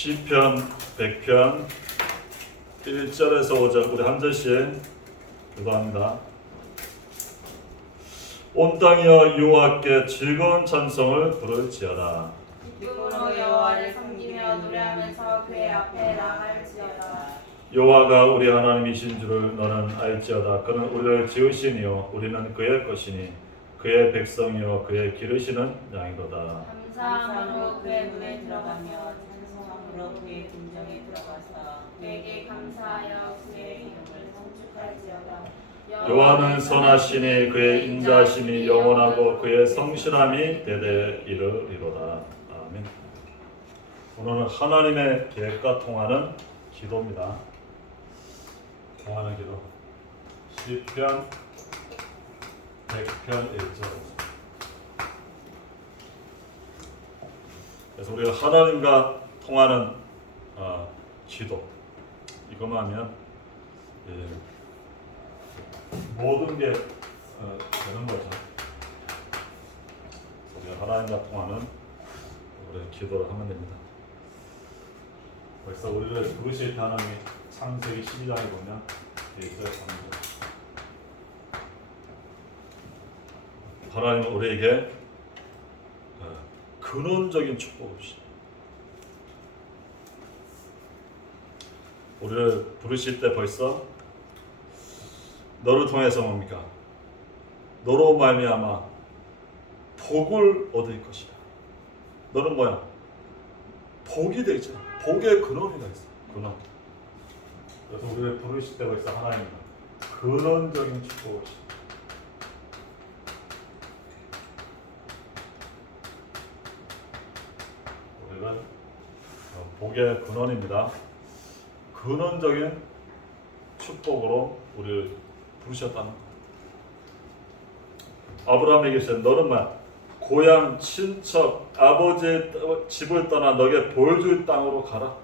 시편 100편 1절에서 5절 우리 한 절씩 기도합니다. 온 땅이여 여호와께 즐거운 찬송을 부를지어다. 기쁨으로 여호와를 섬기며 노래하면서 그의 앞에 나갈지어다. 여호와가 우리 하나님이신 줄을 너는 알지어다. 그는 우리를 지으시니요 우리는 그의 것이니 그의 백성이요 그의 기르시는 양이로다. 감사함으로 그의 문에 들어가며 찬송함으로 그의 궁정에 들어가서 그에게 감사하여 그의 이름을 성축할지어다. 여호와는 선하시니 그의 인자하심이 영원하고 그의 성실함이 대대 이르리로다. 아멘. 오늘은 하나님의 계획과 통하는 기도입니다. 통하는 기도. 시편 100편 1절. 그래서 우리가 하나님과 통하는 기도 이것만 하면 모든 게 되는 거죠. 우리가 하나님과 통하는 우리 기도를 하면 됩니다. 벌써 우리를 부르실 때 하나님이 창세기 12장에 보면 기억합니다. 하나님은 우리에게 근원적인 축복을 주십니다. 우리를 부르실 때 벌써 너를 통해서 뭡니까? 너로 말미암아 복을 얻을 것이다. 너는 뭐야? 복이 되잖아. 복의 근원이가 있어. 근원. 그래서 우리를 부르실 때 벌써 하나님은 근원적인 축복을 주십니다. 우리는 복의 근원입니다. 근원적인 축복으로 우리를 부르셨다는 거예요. 아브라함에게 너는 고향, 친척, 아버지의 집을 떠나 너에게 보여줄 땅으로 가라.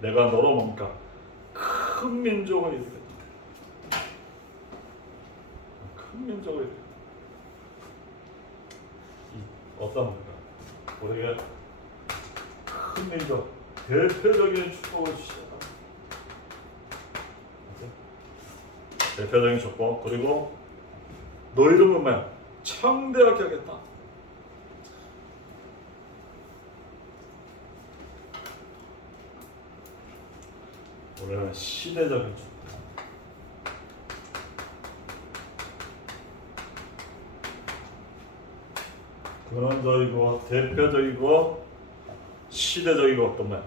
내가 너로 뭡니까? 큰 민족을 이루겠다. 큰 민족을 이루겠다. 어떤 겁니까? 우리에게 큰 민족, 대표적인 축복을 주셨다. 대표적인 축복. 그리고 너 이름은 뭐야? 창대하게 하겠다. 우리는 시대적인 축복. 근원적이고 대표적이고 시대적이고 어떤 말?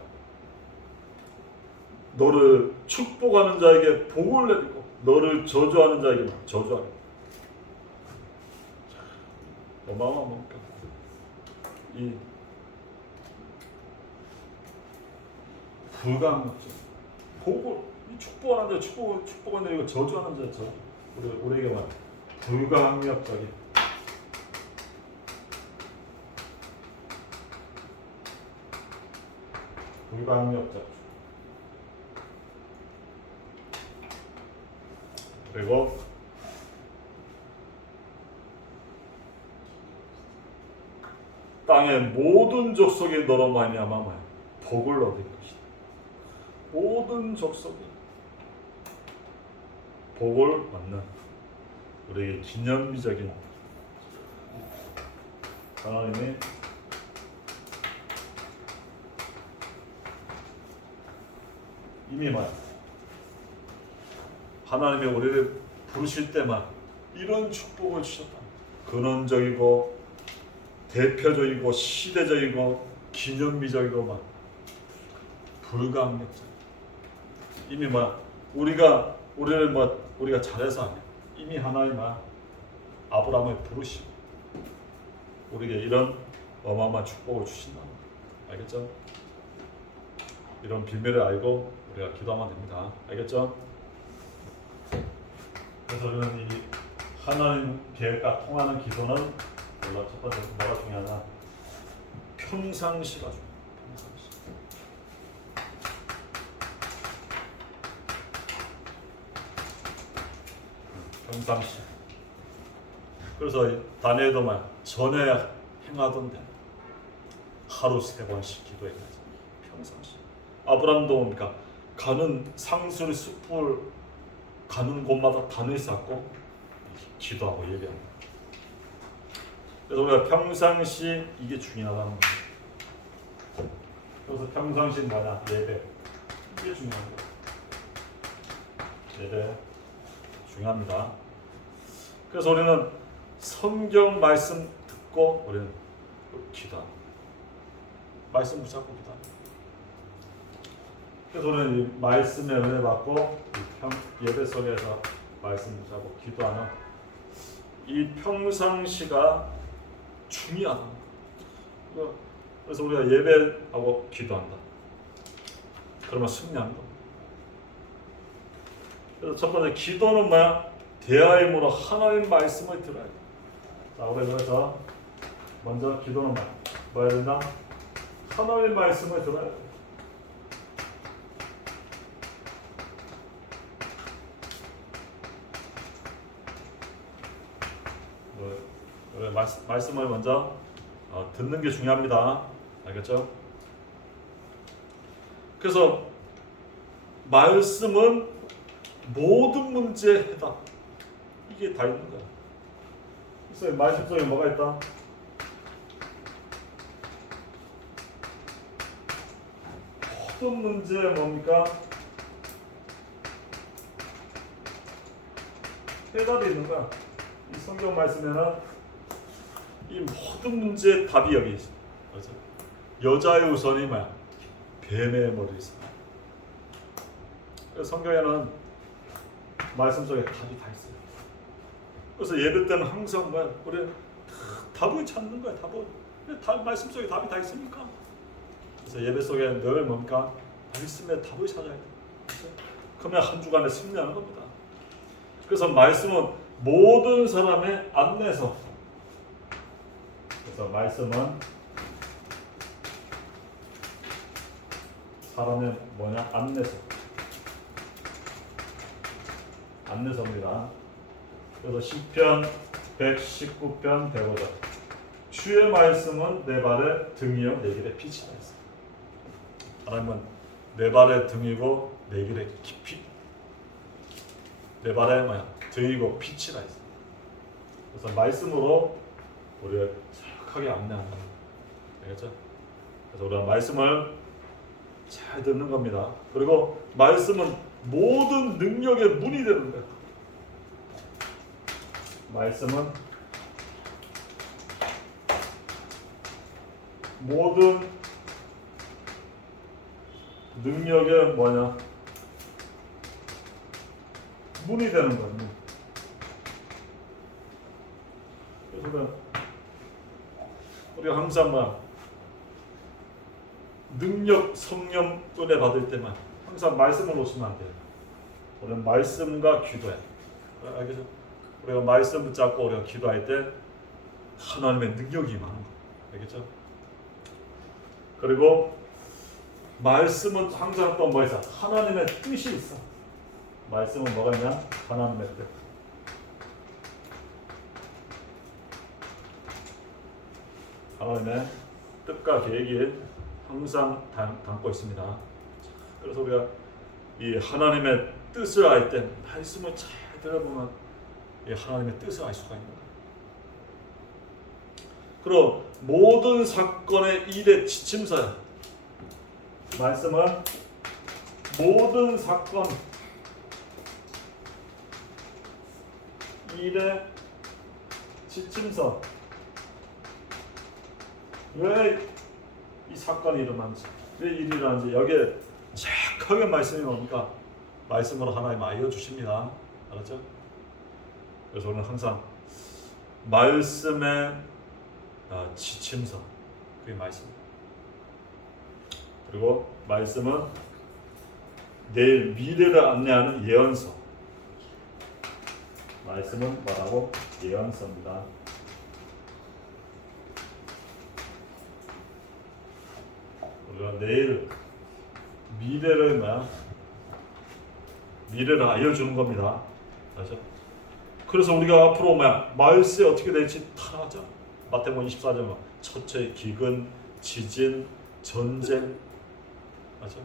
너를 축복하는 자에게 복을 내리고 너를 저주하는 자에게 저주하는. 어마어마한 겁니까? 이 불가항력적 복을 이 축복하는 자 축복을 내리고 저주하는 자 우리에게 말 불가항력적인 불가항력적. 그리고 땅의 모든 족속이 너로 말미암아 복을 얻을 것이다. 모든 족속이 복을 받는 우리에게 기념비적인 하나님이 이미 하나님이 우리를 부르실 때만 이런 축복을 주셨다. 근원적이고 대표적이고 시대적이고 기념비적이고 불가항력적. 이미 우리가 잘해서 아니야. 이미 하나님이 아브라함을 부르시고 우리에게 이런 어마어마한 축복을 주신다. 알겠죠? 이런 비밀을 알고 우리가 기도하면 됩니다. 알겠죠? 그래서 우리는 이 하나님 계획과 통하는 기도는 몰라 첫 번째 뭐가 중요하냐? 평상시가 중요해. 평상시. 그래서 다니엘도 전에 행하던 대 하루 3번씩 기도해야지. 평상시. 아브라함도 뭡니까? 가는 상수리 숲을 가는 곳마다 단을 쌓고 기도하고 예배합니다. 그래서 우리가 평상시 이게 중요하다는 거예요. 그래서 평상시 뭐냐? 예배. 이게 중요한 거예요. 예배 중요합니다. 그래서 우리는 성경 말씀 듣고 우리는 기도합니다. 말씀 붙잡고 기도합니다. 그래서 우리는 이 말씀에 은혜 받고 예배 속에서 말씀 붙잡고 기도하는 이 평상시가 중요하다. 그래서 우리가 예배하고 기도한다. 그러면 승리하는 겁니다. 그래서 첫 번째 기도는 뭐야? 대화임으로 하나님 말씀을 들어야 돼. 자, 우리 그래서 먼저 기도는 뭐 해야 된다? 하나님 말씀을 들어야 돼. 말씀을 먼저 듣는 게 중요합니다. 알겠죠? 그래서 말씀은 모든 문제의 해답. 이게 다 있는 거야. 그래서 말씀 속에 뭐가 있다? 모든 문제에 뭡니까? 해답이 있는 거야. 이 성경 말씀에는 이 모든 문제의 답이 여기 있어. 맞아. 여자의 우선이 뭐야? 뱀의 머리에 있어. 그래서 성경에는 말씀 속에 답이 다 있어요. 그래서 예배 때는 항상 뭐야? 우리 답을 찾는 거야. 답을. 말씀 속에 답이 다 있으니까. 그래서 예배 속에 늘 뭡니까? 말씀의 답을 찾아야 돼. 그러면 한 주간에 승리하는 겁니다. 그래서 말씀은 모든 사람의 안내서. 그래서 말씀은 사람의 뭐냐? 안내서입니다. 그래서 시편 119편 105절 주의 말씀은 내 발의 등이요 내 길의 빛이다 했어. 하나님은 내 발의 등이고 내 길의 깊이 내 발의 뭐야? 등이고 빛이라 했어. 그래서 말씀으로 우리를 정확하게 안내하는 거예요. 알겠죠? 그래서 우리가 말씀을 잘 듣는 겁니다. 그리고 말씀은 모든 능력의 문이 되는 거예요. 말씀은 모든 능력의 뭐냐? 문이 되는 거예요. 그래서 우리가 항상 막 능력, 성령 은혜 받을 때만 항상 말씀을 놓치면 안 돼요. 우리는 말씀과 기도해. 알겠죠? 우리가 말씀 붙잡고 우리가 기도할 때 하나님의 능력이 임하는 거. 알겠죠? 그리고 말씀은 항상 또 뭐 있어? 하나님의 뜻이 있어. 말씀은 뭐가 있냐? 하나님의 뜻. 하나님의 뜻과 계획이 항상 담고 있습니다. 그래서 우리가 이 하나님의 뜻을 알 때 말씀을 잘 들어보면 이 하나님의 뜻을 알 수가 있는 거예요. 그럼 모든 사건의 일의 지침서야. 말씀은 모든 사건 일의 지침서. 왜 이 사건이 일어난지, 왜 일이 일어난지 여기에 정확하게 말씀이 뭡니까? 말씀으로 하나님 알려주십니다. 알았죠? 그래서 우리는 항상 말씀의 지침서, 그게 말씀. 그리고 말씀은 내일 미래를 안내하는 예언서. 말씀은 뭐라고? 예언서입니다. 우리가 내일 미래를 알려주는 겁니다. 맞죠? 그래서 우리가 앞으로 말세 어떻게 될지 다 하죠. 마태복음 24절 첫째 기근, 지진, 전쟁, 맞죠?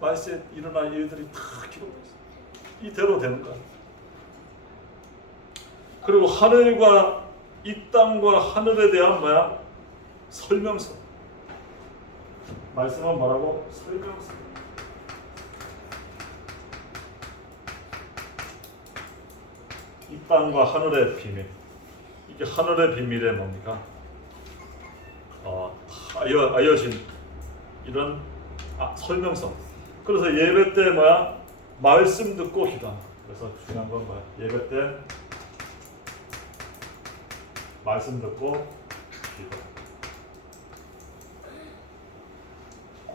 말세에 일어날 일들이 다 기록되어 있어. 이대로 되는 거야. 그리고 하늘과 이 땅과 하늘에 대한 뭐야? 설명서. 말씀은 뭐라고? 설명서. 이 땅과 하늘의 비밀. 이게 하늘의 비밀에 뭡니까? 알려진 이런 설명서. 그래서 예배 때 뭐야? 말씀 듣고 기도. 그래서 중요한 건 뭐야? 예배 때 말씀 듣고 기도.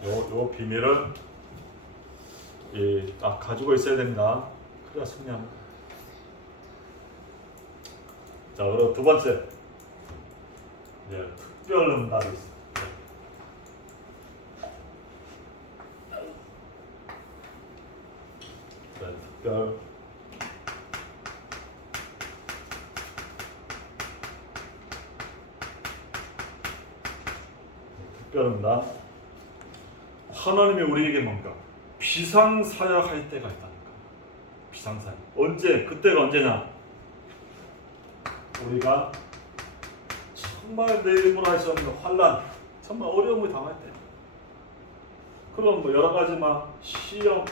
요 비밀을 가지고 있어야 된다. 그래야 승리합니다. 자, 그리고 두 번째, 특별 응답이 있습니다. 특별 응답. 하나님이 우리에게 뭔가 비상사역할 때가 있다니까. 비상사역. 언제? 그때가 언제냐? 우리가 정말 내 힘으로 할 수 없는 환난, 정말 어려움을 당할 때, 그럼 뭐 여러 가지 막 시험,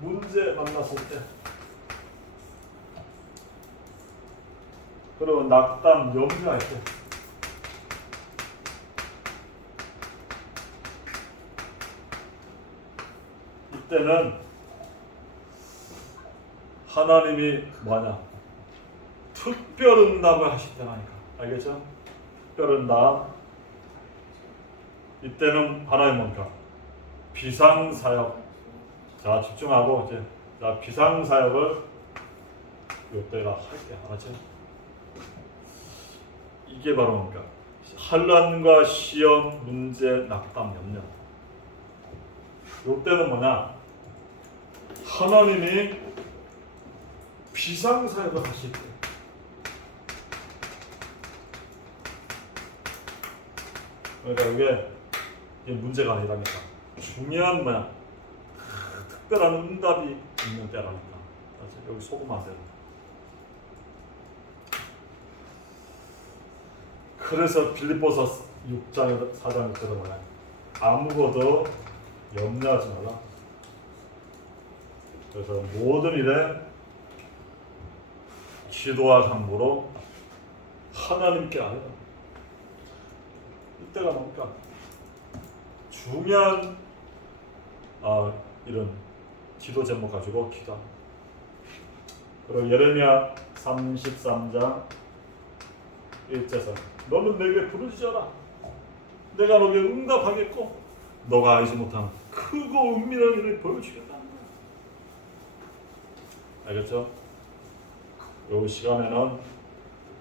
문제 만났을 때, 그리고 낙담, 염려할 때, 이때는 하나님이 뭐냐? 특별 응답을 하신다니까. 알겠죠? 특별 응답. 이때는 하나님 뭔가 비상사역. 자, 집중하고 이제 비상사역을 이때라 할게. 알았죠? 이게 바로 뭔가 환난과 시험, 문제, 낙담, 염려. 이때는 뭐냐? 하나님이 비상사역을 하실 때, 그러니까 이게 문제가 아니라니까. 중요한 뭐야? 특별한 응답이 있는 때라니까. 여기 속으면 안 된다. 그래서 빌립보서 6장 4장 6절에 뭐야? 아무것도 염려하지 말라. 그래서 모든 일에 기도와 간구로 하나님께 아뢰라. 이때가 뭡니까? 중요한 이런 기도 제목 가지고 기도합니다. 그리고 예레미야 33장 1절에서 너는 내게 부르짖어라. 내가 너에게 응답하겠고 너가 알지 못한 크고 은밀한 일을 보여주겠다는 거야. 알겠죠? 이 시간에는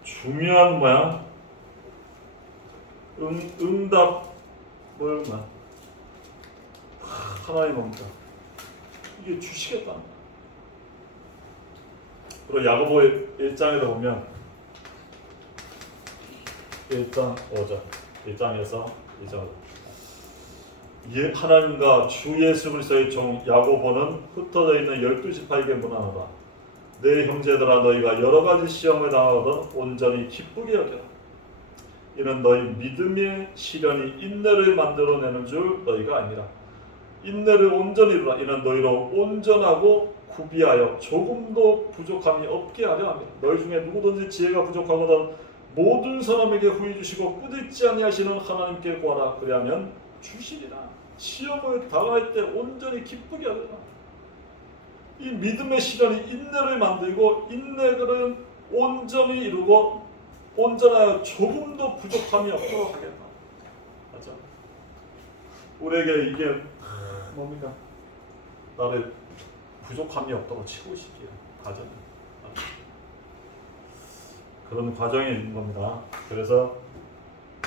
중요한 뭐야? 응답을 뭐야? 하나님 뭡니까? 이게 주시겠다. 그리고 야고보 1장에도 보면 1장 5절 1장에서 2절 하나님과 주 예수 그리스도의 종 야고보는 흩어져 있는 12지파에게 문안하다. 내 형제들아 너희가 여러 가지 시험을 당하거든 온전히 기쁘게 여겨라. 이는 너희 믿음의 시련이 인내를 만들어내는 줄 너희가 아니라. 인내를 온전히 이루라. 이는 너희로 온전하고 구비하여 조금도 부족함이 없게 하려 함이라. 너희 중에 누구든지 지혜가 부족하거든 모든 사람에게 후히 주시고 꾸짖지 아니하시는 하나님께 구하라. 그리하면 주시리라. 시험을 당할 때 온전히 기쁘게 하리라. 이 믿음의 시련이 인내를 만들고 인내들은 온전히 이루고 온전하여 조금도 부족함이 없도록 하겠다. 맞죠? 우리에게 이게 뭡니까? 나를 부족함이 없도록 채우시기에 과정. 그런 과정이 있는 겁니다. 그래서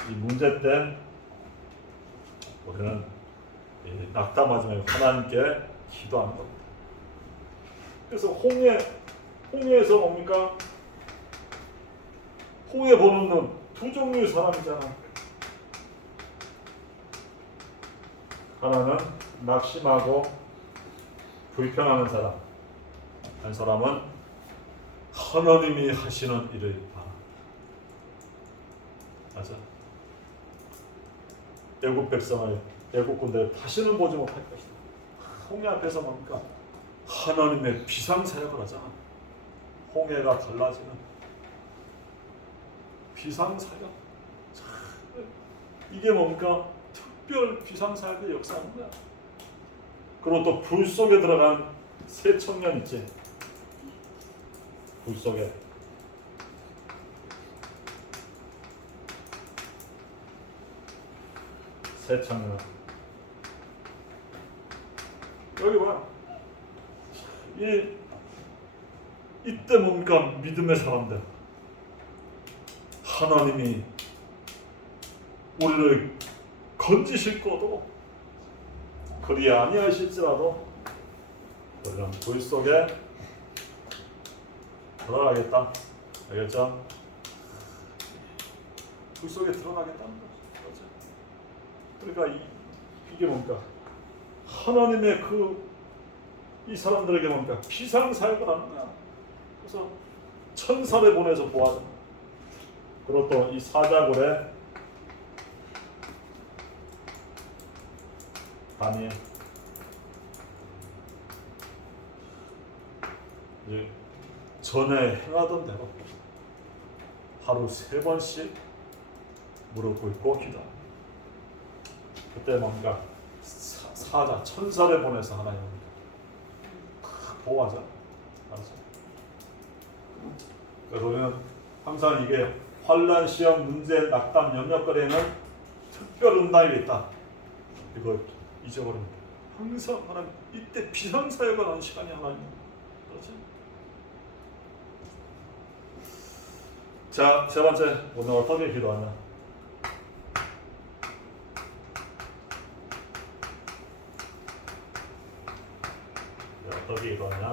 이 문제 때 우리는 낙담하지 말고 하나님께 기도하는 겁니다. 그래서 홍해에서 뭡니까? 홍해 보는 눈 두 종류의 사람이잖아. 하나는 낙심하고 불평하는 사람. 한 사람은 하나님이 하시는 일을 봐. 맞아. 애국 백성을, 애국 군대를 다시는 보지 못할 것이다. 홍해 앞에서 뭡니까? 하나님의 비상사역을 하잖아. 홍해가 갈라지는 비상사역. 이게 뭡니까? 특별 비상사역의 역사인 거야. 그리고 또 불 속에 들어간 새 청년 있지. 불 속에 새 청년. 여기 봐. 이때 뭡니까? 믿음의 사람들. 하나님이 우리를 건지실 거도 그리 아니하실지라도 우리는 불 속에 들어가겠다. 알겠죠? 불 속에 들어가겠다는 거죠. 그러니까 이게 뭡니까? 하나님의 이 사람들에게 뭡니까? 비상사역을 하는 거야. 그래서 천사를 보내서 보아줘. 그리고 또 이 사자굴에 다니엘 이제 전에 행하던 대로 하루 3번씩 무릎 꿇고 기도합니다. 그때 뭔가 사자 천사를 보내서 하나님 보호하자. 알았어? 그래서 우리는 항상 이게 환난, 시험, 문제, 낙담, 연약거리에는 특별 응답이 있다. 이거 잊어버립니다. 항상 하나님 이때 비상사역을 하는 시간이 하나님. 그렇지? 자, 세 번째, 오늘 어떻게 기도하냐? 어떻게 기도하냐?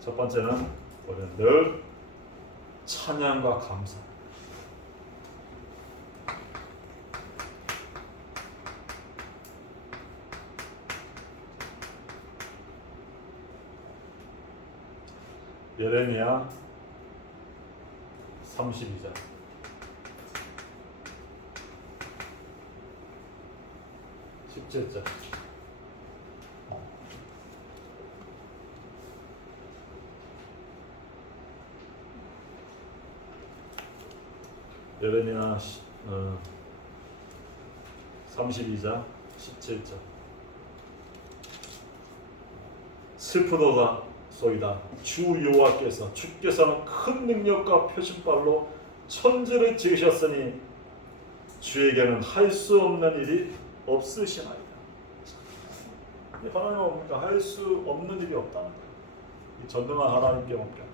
첫 번째는 우리는 늘 찬양과 감사. 예레미야 32장 17절 예레미야 32장 17절 슬프도다 소이다. 주 여호와께서 주께서는 큰 능력과 표심발로 천지를 지으셨으니 주에게는 할 수 없는 일이 없으시나이다. 하나님은 뭡니까? 할 수 없는 일이 없다는 거예요. 이 전능한 하나님께 뭡니까?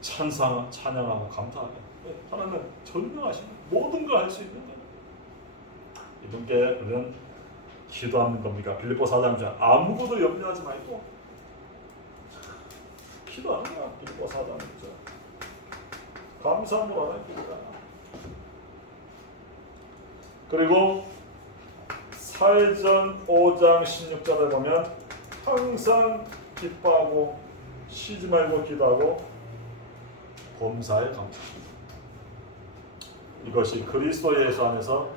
찬양하고 감사하고 하나님은 전능하신 모든 걸 할 수 있는 거예요. 이분께 우리는 기도하는 겁니까? 빌립보 4장 중 아무것도 염려하지 말고 기도하는 거야. 빌립보 4장 감사함으로 하는 기도야. 그리고 사회전 5장 16절에 보면 항상 기뻐하고 쉬지 말고 기도하고 범사에 감사. 이것이 그리스도 예수 안에서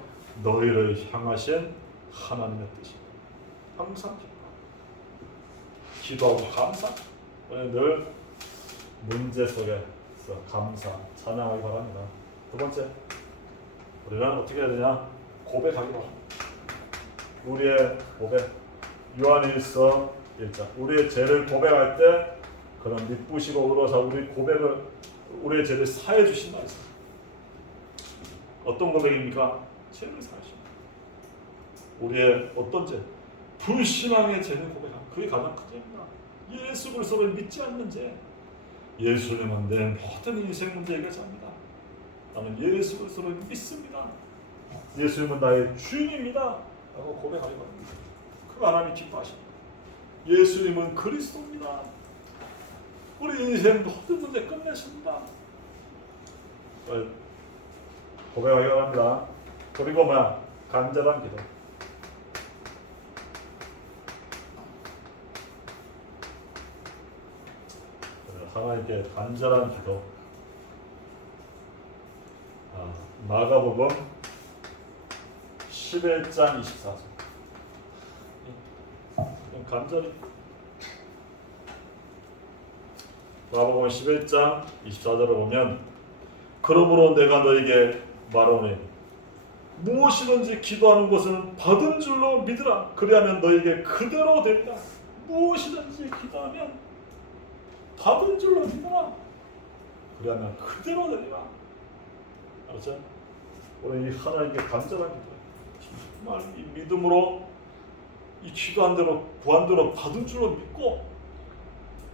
너희를 향하신 하나님의 뜻입니다. 항상 기도하고 감사. 늘 문제 속에서 감사, 찬양하기 바랍니다. 두 번째, 우리는 어떻게 해야 되냐? 고백하기 바랍니다. 우리의 고백, 요한일서 1장. 우리의 죄를 고백할 때 그런 미쁘시고 의로사 우리의 죄를 사해 주신다 했습니다. 어떤 고백입니까? 죄를 사하십니다. 우리의 어떤 죄? 불신앙의 죄를 고백합니다. 그게 가장 큰 죄입니다. 예수 그리스도를 믿지 않는 죄. 예수님은 내 모든 인생 문제 해결자입니다. 나는 예수 그리스도를 믿습니다. 예수님은 나의 주인입니다. 라고 고백하기 바랍니다. 그 하나님이 기뻐하십니다. 예수님은 그리스도입니다. 우리 인생 모든 문제 끝내십니다. 고백하기 바랍니다. 그리고 간절한 기도. 하나님께 간절한 기도. 마가복음 11장 24절. 간절히 마가복음 11장 24절을 보면 그러므로 내가 너에게 말하오니 무엇이든지 기도하는 것은 받은 줄로 믿으라. 그리하면 너에게 그대로 되리라. 무엇이든지 기도하면 받은 줄로 믿어라. 그러면 그대로 되리라. 알았죠? 우리 이 하나님께 간절한 기도. 정말 이 믿음으로 이 기도한 대로 구한 대로 받은 줄로 믿고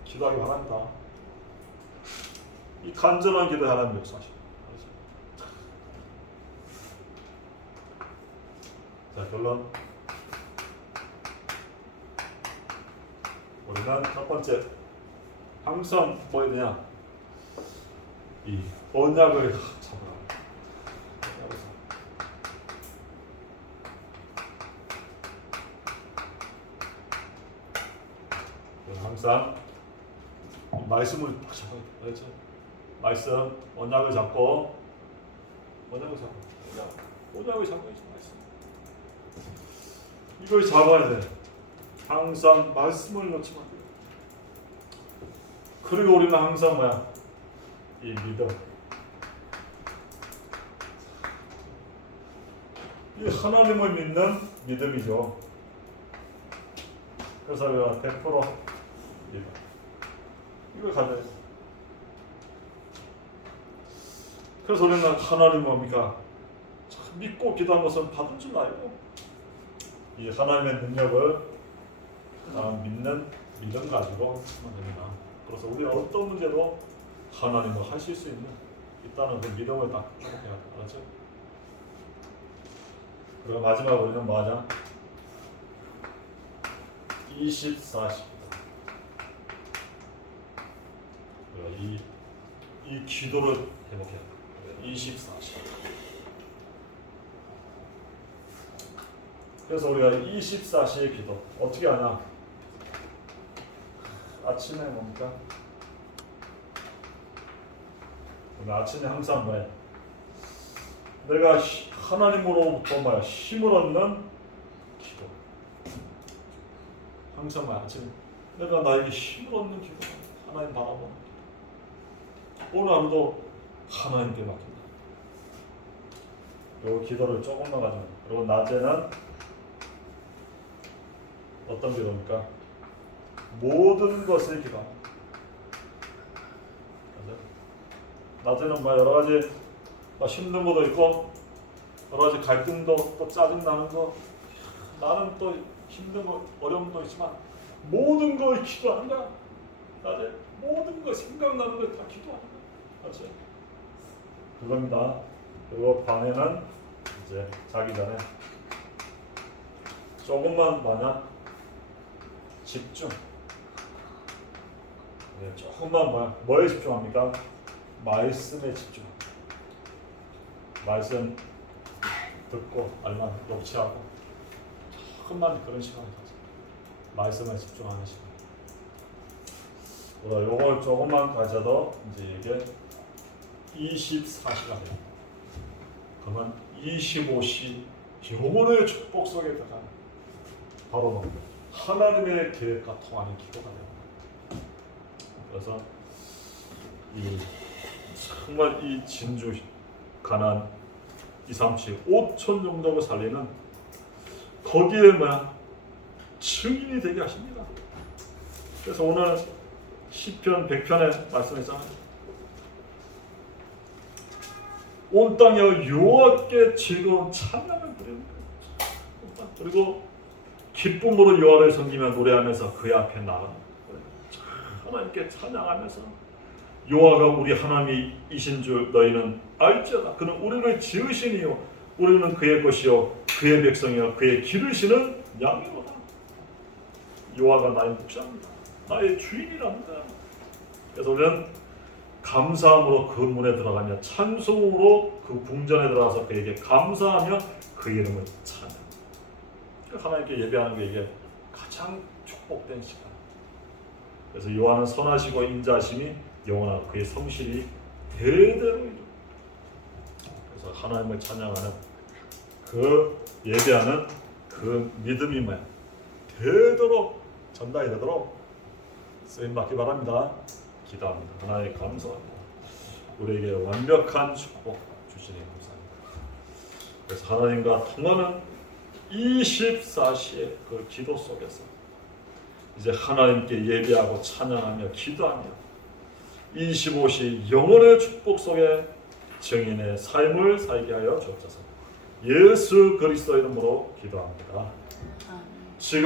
기도하기 바랍니다. 이 간절한 기도에 하나님 역사하십니다. 자, 결론. 우리는 첫 번째 항상 뭐 해야 되냐? 이 언약을 잡아라. 항상 말씀을 딱 잡아야 돼. 그렇죠? 말씀, 언약을 잡고 언약을 잡고 있어. 말씀. 이걸 잡아야 돼. 항상 말씀을 놓치면 안 돼. 그리고 우리는 항상 뭐야? 이 믿음. 이 하나님을 믿는 믿음이죠. 그래서 우리가 100% 믿음. 이걸 가져야 돼. 그래서 우리는 하나님 뭡니까? 믿고 기도한 것은 받은 줄 알고 이 하나님의 능력을 믿는 믿음 가지고 하면 됩니다. 그래서 우리 어떤 문제도 하나님을 하실 수 있다는 그 믿음을 딱 회복해야 돼. 알았죠? 그리고 마지막으로 우리는 뭐 하자? 24시. 이 기도를 회복해야 돼. 24시. 그래서 우리가 24시의 기도 어떻게 하냐? 아침에 뭡니까? 아침에 항상 뭐야? 내가 하나님으로부터 뭐야? 힘을 얻는 기도. 항상 뭐야? 아침에 내가 나에게 힘을 얻는 기도. 하나님 바라보는 기도. 오늘 하루도 하나님께 맡긴다. 요 기도를 조금만 가지면. 그리고 낮에는 어떤 기도입니까? 모든 것을 기도합니다. 낮에는 뭐 여러 가지 힘든 것도 있고 여러 가지 갈등도 또 짜증 나는 거, 나는 또 힘든 거 어려움도 있지만 모든 걸 기도하는 거야. 낮에 모든 거 생각나는 걸 다 기도하는 거야. 맞지? 그겁니다. 그리고 밤에는 이제 자기 전에 조금만 뭐냐? 집중. 네, 조금만 뭐에 집중합니까? 말씀에 집중. 말씀 듣고 알만 녹취하고 조금만 그런 시간을 가져. 말씀에 집중하는 시간. 요걸 조금만 가져도 이제 이게 24시가 돼요. 그러면 25시 영혼의 축복 속에 들어가는 바로 뭐 하나님의 계획과 통하는 기도가 됩니다. 그래서 정말 이 진주 가나안 2, 3치 5천 정도를 살리는 거기에 뭐야 증인이 되게 하십니다. 그래서 오늘 시편 100편에 말씀했잖아요. 온 땅에 여호와께 즐거운 찬양을 드리는 거예요. 그리고 기쁨으로 여호와를 섬기며 노래하면서 그의 앞에 나가는 거예요. 하나님께 찬양하면서 여호와가 우리 하나님이신 줄 너희는 알지어다. 그는 우리를 지으시니요 우리는 그의 것이요 그의 백성이요 그의 기르시는 양이로다. 여호와가 나의 목자입니다. 나의 주인이랍니다. 그래서 우리는 감사함으로 그 문에 들어가며 찬송으로 그 궁전에 들어가서 그에게 감사하며 그 이름을 찬양. 하나님께 예배하는 게 이게 가장 축복된 시간. 그래서 요한은 선하시고 인자하심이 영원하고 그의 성실이 대대로 이루어져. 그래서 하나님을 찬양하는 그 예배하는 그 믿음이 뭐야? 되도록 전달이 되도록 쓰임 받기 바랍니다. 기도합니다. 하나님 감사합니다. 우리에게 완벽한 축복 주시니 감사합니다. 그래서 하나님과 통하는 24시의 그 기도 속에서 이제 하나님께 예배하고 찬양하며 기도하며 25시 영혼의 축복 속에 증인의 삶을 살게 하여 주옵소서. 예수 그리스도 이름으로 기도합니다. 지금